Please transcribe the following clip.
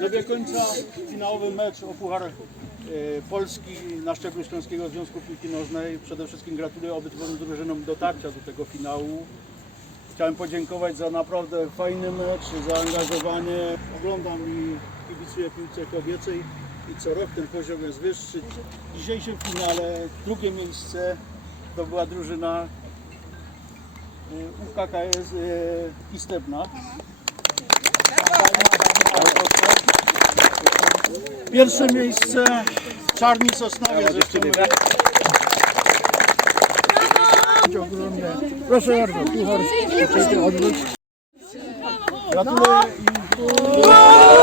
Dobiegł końca finałowy mecz o Puchar e, Polski na szczeblu Śląskiego Związku Piłki Nożnej. Przede wszystkim gratuluję obydwu drużynom dotarcia do tego finału. Chciałem podziękować za naprawdę fajny mecz, zaangażowanie. Oglądam i kibicuję piłce kobiecej i co rok ten poziom jest wyższy. W dzisiejszym finale drugie miejsce to była drużyna e, UKKS e, Istebna. Pierwsze miejsce Czarni Sosnowiec. Jeszcze Proszę bardzo, puchar. Gratuluję i